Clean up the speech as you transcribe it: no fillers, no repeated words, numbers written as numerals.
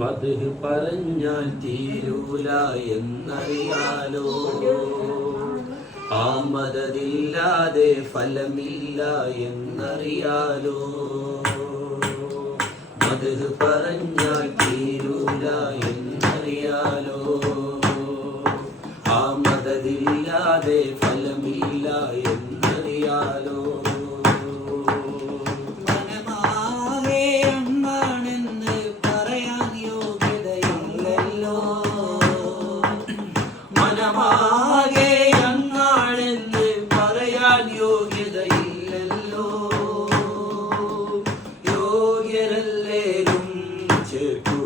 മദ്ഹ് പറഞ്ഞാൽ തീരൂല എന്നറിയാലോ. ആ മദദില്ലാതെ ഫലമില്ല എന്നറിയാലോ. മദ്ഹ് പറഞ്ഞാൽ തീരൂല എന്നറിയാലോ. ആ മദദില്ലാതെ ഫലമില്ല എന്നറിയാലോ. മനമാകെ അങ്ങാണെന്ന് പറയാൻ യോഗ്യതയില്ലല്ലോ. യോഗ്യരല്ലേലും ചേർക്കൂ